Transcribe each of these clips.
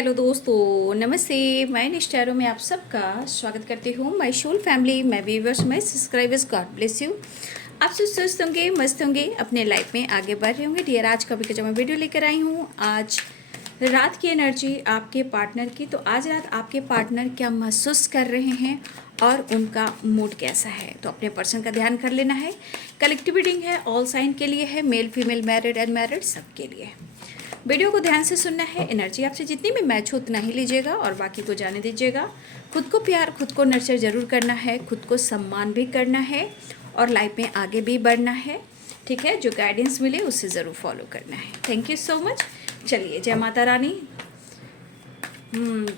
Hello दोस्तों, नमस्ते। मैं निष्ठारों में आप सबका स्वागत करती हूँ। My whole family, my viewers, my subscribers, God bless you. आप सब स्वस्थ होंगे, मस्त होंगे, अपने लाइफ में आगे बढ़ रहे होंगे। डियर, आज का भी जो मैं वीडियो लेकर आई हूँ, आज रात की एनर्जी आपके पार्टनर की। तो आज रात आपके पार्टनर क्या महसूस कर रहे हैं और उनका मूड कैसा है, तो अपने पर्सन का ध्यान कर लेना है। कलेक्टिव रीडिंग है, ऑल साइन के लिए है, मेल फीमेल, मैरिड अनमैरिड, सबके लिए। वीडियो को ध्यान से सुनना है। एनर्जी आपसे जितनी भी मैच हो उतना ही लीजिएगा और बाकी को जाने दीजिएगा। खुद को प्यार, खुद को नर्चर जरूर करना है, खुद को सम्मान भी करना है और लाइफ में आगे भी बढ़ना है। ठीक है, जो गाइडेंस मिले उससे ज़रूर फॉलो करना है। Thank you so much. चलिए, जय माता रानी।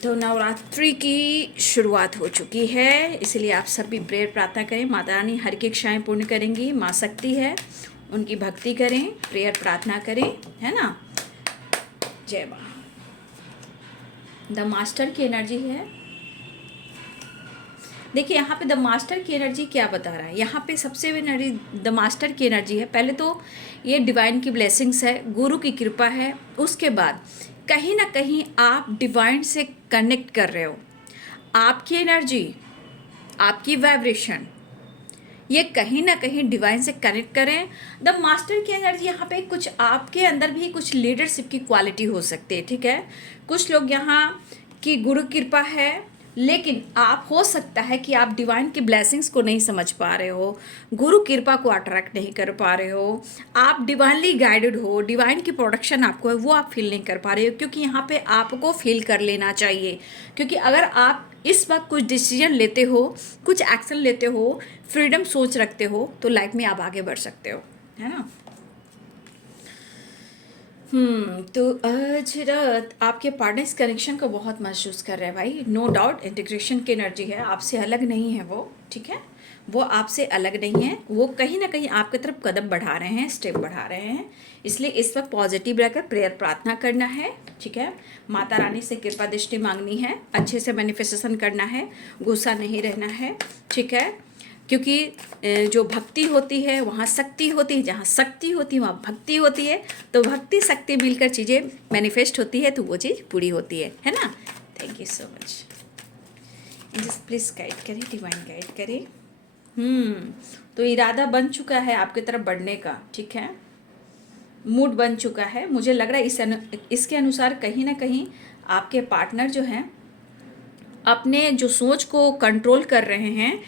तो नवरात्रि की शुरुआत हो चुकी है, इसलिए आप सब भी प्रेयर प्रार्थना करें। माता रानी हर की इच्छाएँ पूर्ण करेंगी। माँ शक्ति है, उनकी भक्ति करें, प्रेयर प्रार्थना करें, है ना। जय माँ। द मास्टर की एनर्जी है। देखिए यहाँ पे द मास्टर की एनर्जी क्या बता रहा है। यहाँ पे सबसे एनर्जी द मास्टर की एनर्जी है। पहले तो ये डिवाइन की ब्लेसिंग्स है, गुरु की कृपा है। उसके बाद कहीं ना कहीं आप डिवाइन से कनेक्ट कर रहे हो। आपकी एनर्जी, आपकी वाइब्रेशन, ये कहीं ना कहीं डिवाइन से कनेक्ट करें। द मास्टर की एनर्जी यहाँ पे कुछ आपके अंदर भी कुछ लीडरशिप की क्वालिटी हो सकती है। ठीक है, कुछ लोग यहाँ की गुरु कृपा है, लेकिन आप हो सकता है कि आप डिवाइन की ब्लेसिंग्स को नहीं समझ पा रहे हो, गुरु कृपा को अट्रैक्ट नहीं कर पा रहे हो। आप डिवाइनली गाइडेड हो, डिवाइन की प्रोडक्शन आपको है, वो आप फील नहीं कर पा रहे हो। क्योंकि यहाँ पे आपको फील कर लेना चाहिए, क्योंकि अगर आप इस वक्त कुछ डिसीजन लेते हो, कुछ एक्शन लेते हो, फ्रीडम सोच रखते हो, तो लाइफ में आप आगे बढ़ सकते हो, है ना। तो आज रात आपके पार्टनर इस कनेक्शन को बहुत महसूस कर रहे हैं भाई। नो डाउट इंटीग्रेशन की एनर्जी है, आपसे अलग नहीं है वो। ठीक है, वो आपसे अलग नहीं है, वो कहीं ना कहीं आपकी तरफ कदम बढ़ा रहे हैं, स्टेप बढ़ा रहे हैं। इसलिए इस वक्त पॉजिटिव रहकर प्रेयर प्रार्थना करना है। ठीक है, माता रानी से कृपा दृष्टि मांगनी है, अच्छे से मैनिफेस्टेशन करना है, गुस्सा नहीं रहना है। ठीक है, क्योंकि जो भक्ति होती है वहाँ शक्ति होती है, जहाँ शक्ति होती है वहाँ भक्ति होती है। तो भक्ति शक्ति मिलकर चीज़ें मैनिफेस्ट होती है, तो वो चीज़ पूरी होती है ना। Thank you so much. Just please guide करें, डिवाइन गाइड करें। तो इरादा बन चुका है आपकी तरफ बढ़ने का। ठीक है, मूड बन चुका है। मुझे लग रहा है इसके अनुसार कहीं ना कहीं आपके पार्टनर जो हैं अपने जो सोच को कंट्रोल कर रहे हैं,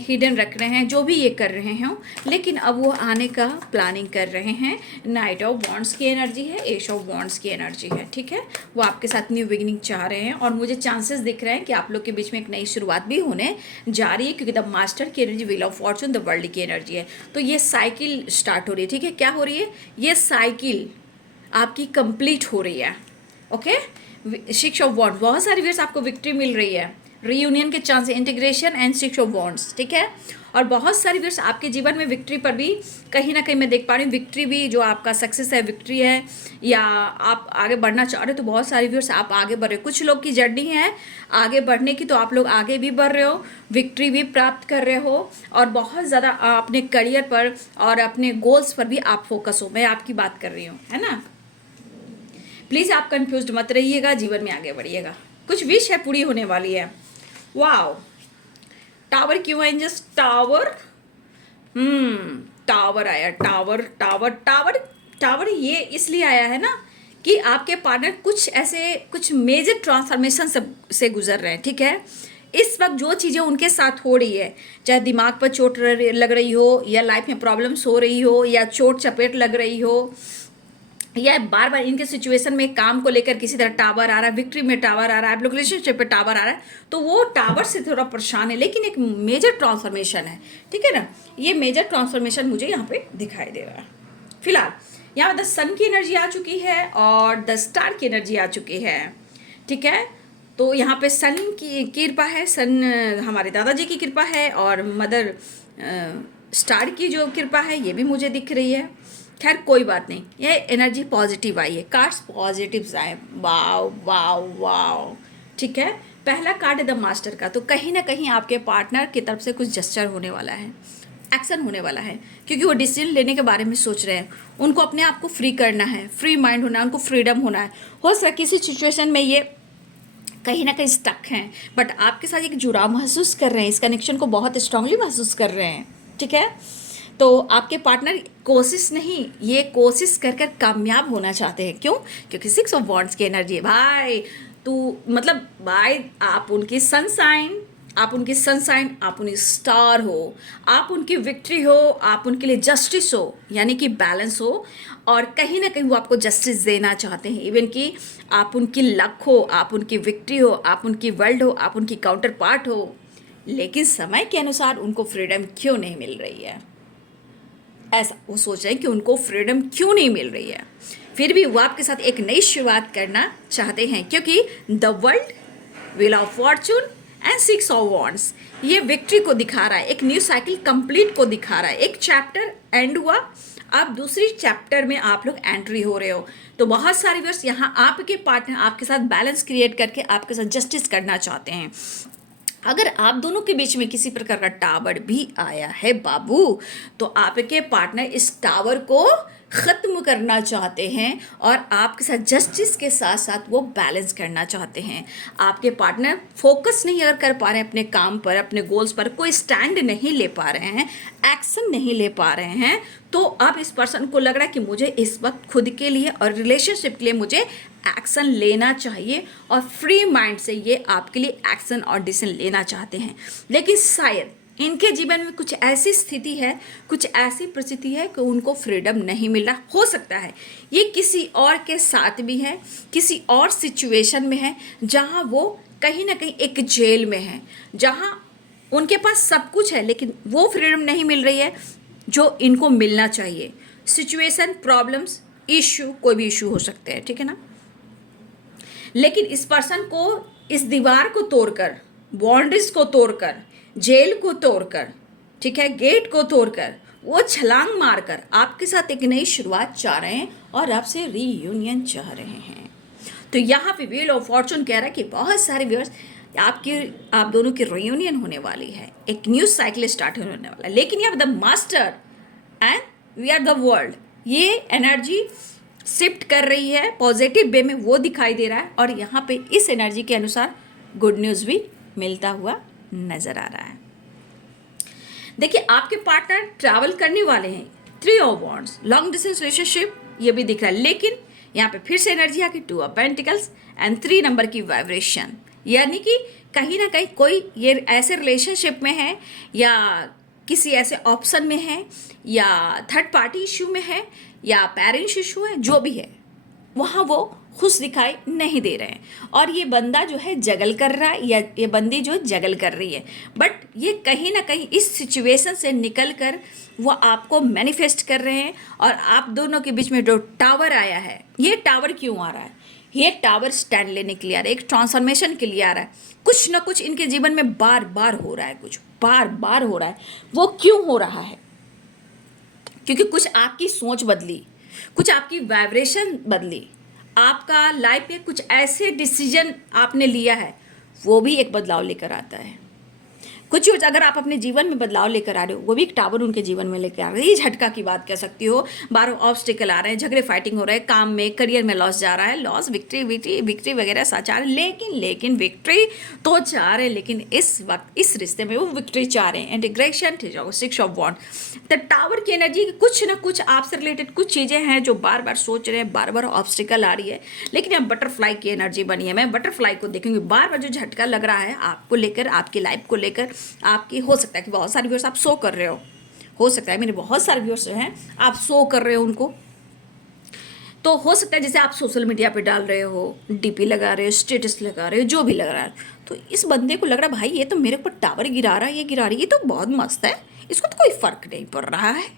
हिडन रख रहे हैं, जो भी ये कर रहे हैं, लेकिन अब वो आने का प्लानिंग कर रहे हैं। नाइट ऑफ वॉन्ड्स की एनर्जी है, एश ऑफ वॉन्ड्स की एनर्जी है। ठीक है, वो आपके साथ न्यू बिगिनिंग चाह रहे हैं और मुझे चांसेस दिख रहे हैं कि आप लोग के बीच में एक नई शुरुआत भी होने जा रही है, क्योंकि द मास्टर की energy, wheel of Fortune, the world की एनर्जी है। तो ये साइकिल स्टार्ट हो रही है। ठीक है, क्या हो रही है, ये साइकिल आपकी कंप्लीट हो रही है। ओके, सिक्स ऑफ वॉन्ड्स, बहुत सारी वीर्स आपको विक्ट्री मिल रही है, रीयूनियन के chance, integration and six of wands. ठीक है, और बहुत सारी वीर्स आपके जीवन में विक्ट्री पर भी कहीं ना कहीं मैं देख पा रही हूँ। विक्ट्री भी जो आपका सक्सेस है, विक्ट्री है, या आप आगे बढ़ना चाह रहे हो, तो बहुत सारी वीर्स आप आगे बढ़ रहे हो। कुछ लोग की जर्नी है आगे बढ़ने की, तो आप लोग आगे भी बढ़ रहे हो, विक्ट्री भी प्राप्त कर रहे हो, और बहुत ज़्यादा अपने करियर पर और अपने गोल्स पर भी आप फोकस हो। मैं आपकी बात कर रही हूँ, है ना। प्लीज़ आप कंफ्यूज्ड मत रहिएगा, जीवन में आगे बढ़िएगा। कुछ विश है पूरी होने वाली है। वाओ, टावर क्यों है, जस्ट टावर। टावर आया, टावर टावर टावर टावर। ये इसलिए आया है ना कि आपके पार्टनर कुछ मेजर ट्रांसफॉर्मेशन से गुजर रहे हैं। ठीक है, इस वक्त जो चीज़ें उनके साथ हो रही है, चाहे दिमाग पर चोट लग रही हो, या लाइफ में प्रॉब्लम्स हो रही हो, या चोट चपेट लग रही हो, या बार बार इनके सिचुएशन में काम को लेकर किसी तरह टावर आ रहा है, विक्ट्री में टावर आ रहा है, आप लोग रिलेशनशिप पे टावर आ रहा है, तो वो टावर से थोड़ा परेशान है, लेकिन एक मेजर ट्रांसफॉर्मेशन है। ठीक है ना, ये मेजर ट्रांसफॉर्मेशन मुझे यहाँ पे दिखाई दे रहा है। फिलहाल यहाँ द सन की एनर्जी आ चुकी है और द स्टार की एनर्जी आ चुकी है। ठीक है, तो यहाँ पे सन की कृपा है, सन हमारे दादाजी की कृपा है, और मदर स्टार की जो कृपा है ये भी मुझे दिख रही है। खैर कोई बात नहीं, ये एनर्जी पॉजिटिव आई है, कार्ड्स पॉजिटिव्स आए। Wow wow wow. ठीक है, पहला कार्ड है द मास्टर का, तो कहीं ना कहीं आपके पार्टनर की तरफ से कुछ जस्चर होने वाला है। एक्शन होने वाला है, क्योंकि वो डिसीजन लेने के बारे में सोच रहे हैं। उनको अपने आप को फ्री करना है, फ्री माइंड होना है, उनको फ्रीडम होना है। हो सकता है किसी सिचुएशन में ये कहीं ना कहीं स्टक हैं, बट आपके साथ एक जुड़ाव महसूस कर रहे हैं, इस कनेक्शन को बहुत स्ट्रांगली महसूस कर रहे हैं, ठीक है। तो आपके पार्टनर कोशिश नहीं, ये कोशिश कर कर कामयाब होना चाहते हैं। क्यों? क्योंकि 6 ऑफ वॉन्ड्स की एनर्जी है भाई। तू मतलब भाई आप उनकी सनशाइन, आप उनकी सनशाइन, आप उनकी स्टार हो, आप उनकी विक्ट्री हो, आप उनके लिए जस्टिस हो, यानी कि बैलेंस हो। और कहीं ना कहीं वो आपको जस्टिस देना चाहते हैं, इवन कि आप उनकी लक हो, आप उनकी विक्ट्री हो, आप उनकी वर्ल्ड हो, आप उनकी काउंटर पार्ट हो। लेकिन समय के अनुसार उनको फ्रीडम क्यों नहीं मिल रही है, ऐसा वो सोच रहे हैं कि उनको फ्रीडम क्यों नहीं मिल रही है। फिर भी वो आपके साथ एक नई शुरुआत करना चाहते हैं, क्योंकि the world, wheel of Fortune and 6 of wands ये विक्ट्री को दिखा रहा है, एक न्यू साइकिल कंप्लीट को दिखा रहा है। एक चैप्टर एंड हुआ, अब दूसरी चैप्टर में आप लोग एंट्री हो रहे हो। तो बहुत सारे वर्ष यहाँ आपके पार्टनर आपके साथ बैलेंस क्रिएट करके आपके साथ जस्टिस करना चाहते हैं। अगर आप दोनों के बीच में किसी प्रकार का टावर भी आया है बाबू, तो आपके पार्टनर इस टावर को ख़त्म करना चाहते हैं और आपके साथ जस्टिस के साथ साथ वो बैलेंस करना चाहते हैं। आपके पार्टनर फोकस नहीं अगर कर पा रहे हैं अपने काम पर, अपने गोल्स पर, कोई स्टैंड नहीं ले पा रहे हैं, एक्शन नहीं ले पा रहे हैं, तो अब इस पर्सन को लग रहा है कि मुझे इस वक्त खुद के लिए और रिलेशनशिप के लिए मुझे एक्शन लेना चाहिए, और फ्री माइंड से ये आपके लिए एक्शन और डिसीजन लेना चाहते हैं। लेकिन शायद इनके जीवन में कुछ ऐसी स्थिति है, कुछ ऐसी परिस्थिति है कि उनको फ्रीडम नहीं मिल रहा। हो सकता है ये किसी और के साथ भी है, किसी और सिचुएशन में है, जहाँ वो कहीं ना कहीं एक जेल में है, जहाँ उनके पास सब कुछ है लेकिन वो फ्रीडम नहीं मिल रही है जो इनको मिलना चाहिए। सिचुएशन, प्रॉब्लम्स, इशू, कोई भी इशू हो सकते हैं, ठीक है ना। लेकिन इस पर्सन को इस दीवार को तोड़कर, बाउंड्रीज को तोड़कर, जेल को तोड़कर, ठीक है, गेट को तोड़कर, वो छलांग मारकर आपके साथ एक नई शुरुआत चाह रहे हैं और आपसे रीयूनियन चाह रहे हैं। तो यहाँ पे व्हील ऑफ फॉर्चून कह रहा है कि बहुत सारे व्यूअर्स आप दोनों की रीयूनियन होने वाली है, एक न्यू साइकिल स्टार्ट होने वाला है। लेकिन यहाँ the master and we are the world, ये एनर्जी शिफ्ट कर रही है पॉजिटिव वे में, वो दिखाई दे रहा है। और यहाँ पे इस एनर्जी के अनुसार गुड न्यूज़ भी मिलता हुआ नजर आ रहा है। देखिए आपके पार्टनर ट्रैवल करने वाले हैं, 3 of wands, long distance relationship ये भी दिख रहा है। लेकिन यहाँ पे फिर से एनर्जी आके 2 ऑफ पेंटिकल्स एंड 3 नंबर की वाइब्रेशन, यानी कि कहीं ना कहीं कोई ये ऐसे रिलेशनशिप में है या किसी ऐसे ऑप्शन में है या थर्ड पार्टी इशू में है या पेरेंट्स इशू है, जो भी है वहाँ वो खुश दिखाई नहीं दे रहे हैं। और ये बंदा जो है जगल कर रहा है या ये बंदी जो जगल कर रही है, बट ये कहीं ना कहीं इस सिचुएशन से निकल कर वो आपको मैनिफेस्ट कर रहे हैं। और आप दोनों के बीच में जो टावर आया है, ये टावर क्यों आ रहा है? ये टावर स्टैंड लेने के लिए आ रहा है, एक ट्रांसफॉर्मेशन के लिए आ रहा है। कुछ ना कुछ इनके जीवन में बार बार हो रहा है, कुछ बार बार हो रहा है। वो क्यों हो रहा है? क्योंकि कुछ आपकी सोच बदली, कुछ आपकी वाइब्रेशन बदली, आपका लाइफ में कुछ ऐसे डिसीजन आपने लिया है, वो भी एक बदलाव लेकर आता है। कुछ अगर आप अपने जीवन में बदलाव लेकर आ रहे हो, वो भी एक टावर उनके जीवन में लेकर आ रहे हैं। ये झटका की बात कह सकती हो। बार ऑब्स्टिकल आ रहे हैं, झगड़े फाइटिंग हो रहे हैं, काम में, करियर में लॉस जा रहा है, लॉस, विक्ट्री वगैरह सा चाह रहे हैं। लेकिन विक्ट्री तो चाह रहे हैं, लेकिन इस वक्त इस रिश्ते में वो विक्ट्री चाह रहे हैं। Integration, 6 of wand, the tower की एनर्जी, कुछ ना कुछ आपसे रिलेटेड कुछ चीज़ें हैं जो बार बार सोच रहे हैं, बार बार ऑब्स्टिकल आ रही है। लेकिन अब बटरफ्लाई की एनर्जी बनी है। मैं बटरफ्लाई को देखूंगी, बार बार जो झटका लग रहा है आपको लेकर, आपकी लाइफ को लेकर, आपकी, हो सकता है कि बहुत सारे व्यूअर्स आप शो कर रहे हो सकता है मेरे बहुत सारे व्यूअर्स जो हैं आप शो कर रहे हो उनको, तो हो सकता है जैसे आप सोशल मीडिया पे डाल रहे हो, डीपी लगा रहे हो, स्टेटस लगा रहे हो, जो भी लग रहा है, तो इस बंदे को लग रहा है भाई ये तो मेरे ऊपर टावर गिरा रहा है, ये गिरा रही है, ये तो बहुत मस्त है, इसको तो कोई फर्क नहीं पड़ रहा है।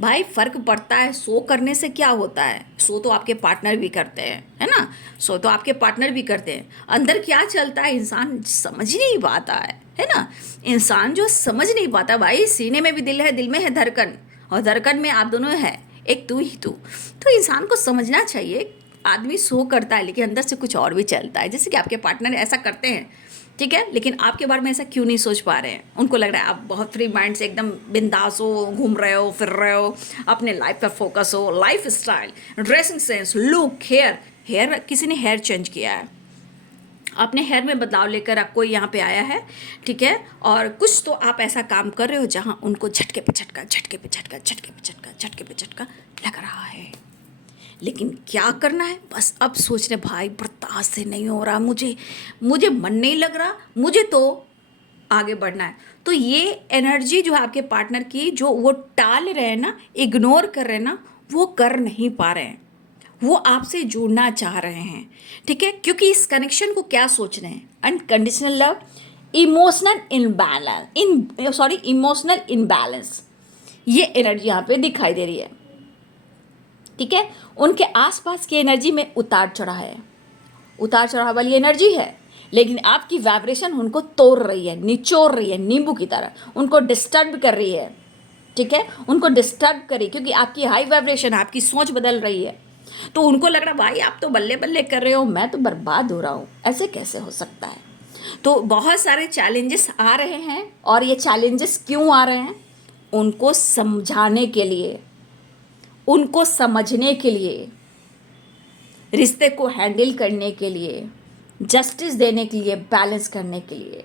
भाई फर्क पड़ता है। शो करने से क्या होता है? शो तो आपके पार्टनर भी करते हैं, है ना, शो तो आपके पार्टनर भी करते हैं। अंदर क्या चलता है इंसान समझ ही नहीं पाता है ना। इंसान जो समझ नहीं पाता, भाई सीने में भी दिल है, दिल में है धड़कन, और धड़कन में आप दोनों है, एक तू ही तू। तो इंसान को समझना चाहिए, आदमी शो करता है लेकिन अंदर से कुछ और भी चलता है। जैसे कि आपके पार्टनर ऐसा करते हैं, ठीक है, लेकिन आपके बारे में ऐसा क्यों नहीं सोच पा रहे हैं? उनको लग रहा है आप बहुत फ्री माइंड से एकदम बिंदास हो, घूम रहे हो, फिर रहे हो, अपने लाइफ पर फोकस हो, lifestyle, dressing sense, look, hair. Hair किसी ने हेयर चेंज किया है, अपने हेयर में बदलाव लेकर आप कोई यहाँ पे आया है, ठीक है, और कुछ तो आप ऐसा काम कर रहे हो जहाँ उनको झटके पे झटका, झटके पे झटका, झटके पे झटका, झटके पे झटका लग रहा है। लेकिन क्या करना है, बस अब सोच रहे भाई बर्दाश्त से नहीं हो रहा, मुझे मुझे मन नहीं लग रहा, मुझे तो आगे बढ़ना है। तो ये एनर्जी जो है आपके पार्टनर की, जो वो टाल रहे हैं ना, इग्नोर कर रहे हैं ना, वो कर नहीं पा रहे हैं, वो आपसे जुड़ना चाह रहे हैं, ठीक है, क्योंकि इस कनेक्शन को क्या सोच रहे हैं, unconditional love, emotional imbalance, emotional imbalance, ये एनर्जी यहाँ पे दिखाई दे रही है, ठीक है। उनके आसपास की एनर्जी में उतार चढ़ाव है, उतार चढ़ाव वाली एनर्जी है, लेकिन आपकी वाइब्रेशन उनको तोड़ रही है, निचोड़ रही है, नींबू की तरह उनको डिस्टर्ब कर रही है, ठीक है, उनको डिस्टर्ब करी, क्योंकि आपकी हाई वाइब्रेशन, आपकी सोच बदल रही है। तो उनको लग रहा भाई आप तो बल्ले बल्ले कर रहे हो, मैं तो बर्बाद हो रहा हूँ, ऐसे कैसे हो सकता है। तो बहुत सारे चैलेंजेस आ रहे हैं, और ये चैलेंजेस क्यों आ रहे हैं, उनको समझाने के लिए, उनको समझने के लिए, रिश्ते को हैंडल करने के लिए, जस्टिस देने के लिए, बैलेंस करने के लिए।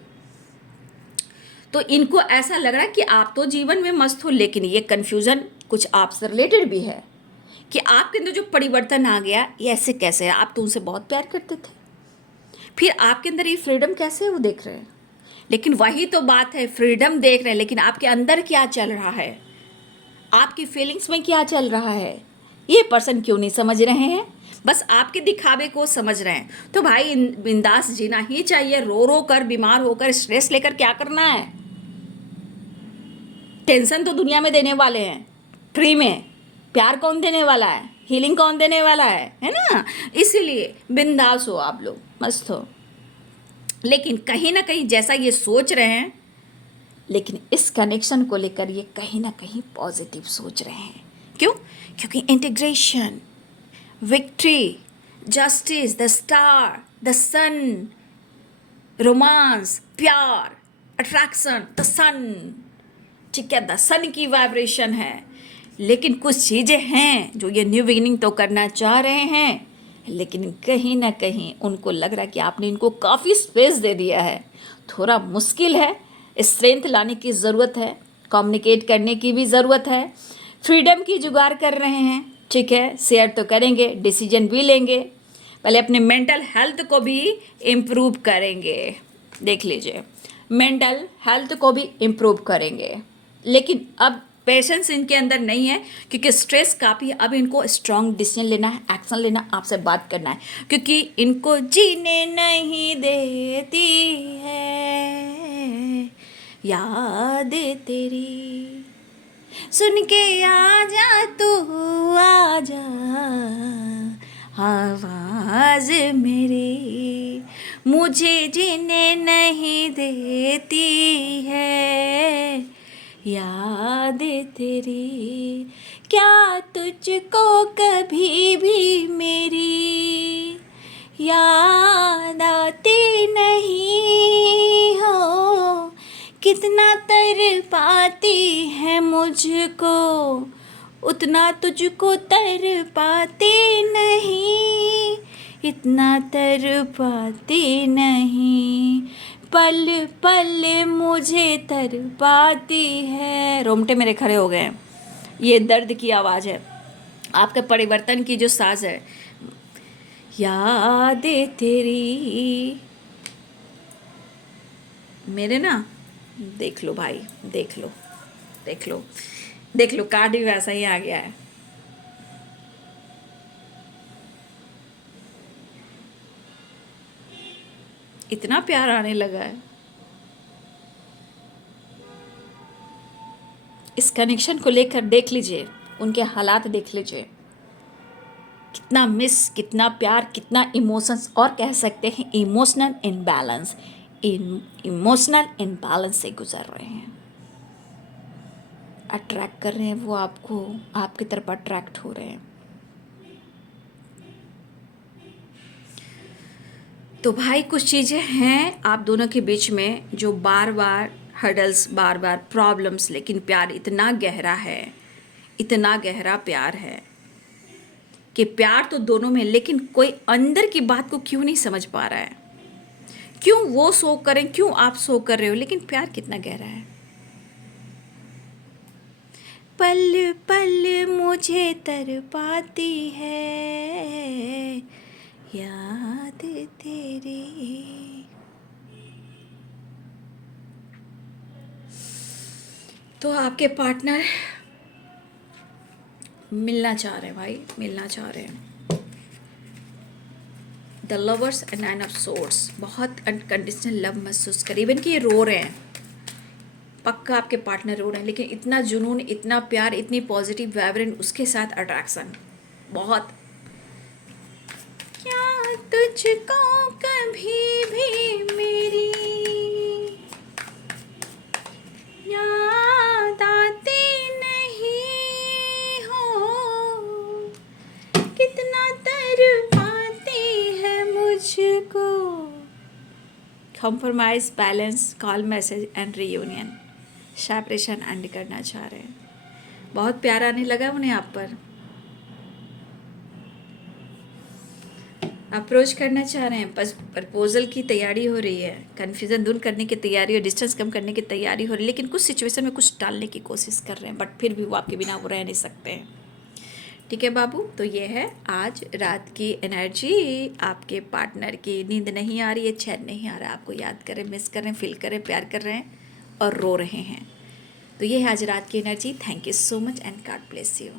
तो इनको ऐसा लग रहा है कि आप तो जीवन में मस्त हो, लेकिन ये कन्फ्यूज़न कुछ आपसे रिलेटेड भी है कि आपके अंदर जो परिवर्तन आ गया, ये ऐसे कैसे है, आप तो उनसे बहुत प्यार करते थे, फिर आपके अंदर ये फ्रीडम कैसे है वो देख रहे हैं। लेकिन वही तो बात है, फ्रीडम देख रहे हैं, लेकिन आपके अंदर क्या चल रहा है, आपकी फीलिंग्स में क्या चल रहा है, ये पर्सन क्यों नहीं समझ रहे हैं, बस आपके दिखावे को समझ रहे हैं। तो भाई बिंदास जीना ही चाहिए, रो रो कर, बीमार होकर, स्ट्रेस लेकर क्या करना है, टेंशन तो दुनिया में देने वाले हैं फ्री में, प्यार कौन देने वाला है, हीलिंग कौन देने वाला है ना। इसीलिए बिंदास हो आप लोग, मस्त हो। लेकिन कहीं ना कहीं जैसा ये सोच रहे हैं, लेकिन इस कनेक्शन को लेकर ये कहीं ना कहीं पॉजिटिव सोच रहे हैं। क्यों? क्योंकि integration, victory, justice, the star, the sun, romance, प्यार, अट्रैक्शन, द सन, ठीक है, द सन की वाइब्रेशन है। लेकिन कुछ चीज़ें हैं जो ये न्यू बिगिनिंग तो करना चाह रहे हैं, लेकिन कहीं ना कहीं उनको लग रहा है कि आपने इनको काफ़ी स्पेस दे दिया है, थोड़ा मुश्किल है, स्ट्रेंथ लाने की ज़रूरत है, कम्युनिकेट करने की भी ज़रूरत है, फ्रीडम की जुगाड़ कर रहे हैं, ठीक है, शेयर तो करेंगे, डिसीजन भी लेंगे, पहले अपने मेंटल हेल्थ को भी इम्प्रूव करेंगे, देख लीजिए, मेंटल हेल्थ को भी इम्प्रूव करेंगे। लेकिन अब पेशेंस इनके अंदर नहीं है, क्योंकि स्ट्रेस काफ़ी, अब इनको स्ट्रॉन्ग डिसीजन लेना है, एक्शन लेना, आपसे बात करना है, क्योंकि इनको जीने नहीं देती है याद तेरी, सुन के आ जा तू, आ जा आवाज मेरी, मुझे जीने नहीं देती है याद तेरी, क्या तुझको कभी भी मेरी याद आती नहीं हो, कितना तर पाती है मुझको, उतना तुझको तर पाती नहीं, इतना तर पाती नहीं, पल पल मुझे तर पाती है। रोमटे मेरे खड़े हो गए हैं, ये दर्द की आवाज़ है, आपके परिवर्तन की जो साज है, याद तेरी। मेरे ना, देख लो भाई, देख लो, देख लो, देख लो, कार्ड भी वैसा ही आ गया है। इतना प्यार आने लगा है, इस कनेक्शन को लेकर देख लीजिए, उनके हालात देख लीजिए, कितना मिस, कितना प्यार, कितना इमोशंस, और कह सकते हैं इमोशनल इनबैलेंस, इमोशनल इनबैलेंस से गुजर रहे हैं। अट्रैक्ट कर रहे हैं वो आपको, आपकी तरफ अट्रैक्ट हो रहे हैं। तो भाई कुछ चीज़ें हैं आप दोनों के बीच में जो बार बार हर्डल्स, बार बार प्रॉब्लम्स, लेकिन प्यार इतना गहरा है, इतना गहरा प्यार है कि प्यार तो दोनों में, लेकिन कोई अंदर की बात को क्यों नहीं समझ पा रहा है। क्यों वो शो करें, क्यों आप शो कर रहे हो, लेकिन प्यार कितना गहरा है। पल पल मुझे तरपाती है याद तेरी। तो आपके पार्टनर मिलना चाह रहे हैं भाई, मिलना चाह रहे हैं। The lovers and nine of swords, बहुत अनकंडीशनल लव महसूस करें। इवन कि ये रो रहे हैं, पक्का आपके पार्टनर रो रहे हैं, लेकिन इतना जुनून, इतना प्यार, इतनी पॉजिटिव वाइब्रेंट, उसके साथ अट्रैक्शन बहुत। क्या तुझको कभी भी मेरी याद आती नहीं हो, कितना तड़पाती है मुझको। Compromise, balance, call, message and reunion, separation and करना चाह रहे हैं। बहुत प्यार आने लगा उन्हें आप पर, अप्रोच करना चाह रहे हैं, प्रपोजल की तैयारी हो रही है, कन्फ्यूज़न दूर करने की तैयारी और डिस्टेंस कम करने की तैयारी हो रही है, लेकिन कुछ सिचुएशन में कुछ टालने की कोशिश कर रहे हैं, बट फिर भी वो आपके बिना वो रह नहीं सकते हैं। ठीक है बाबू, तो ये है आज रात की एनर्जी। आपके पार्टनर की नींद नहीं आ रही है, चैन नहीं आ रहा है, आपको याद करें, मिस करें, फील करें, प्यार कर रहे हैं और रो रहे हैं। तो ये है आज रात की energy. Thank you so much and God bless you.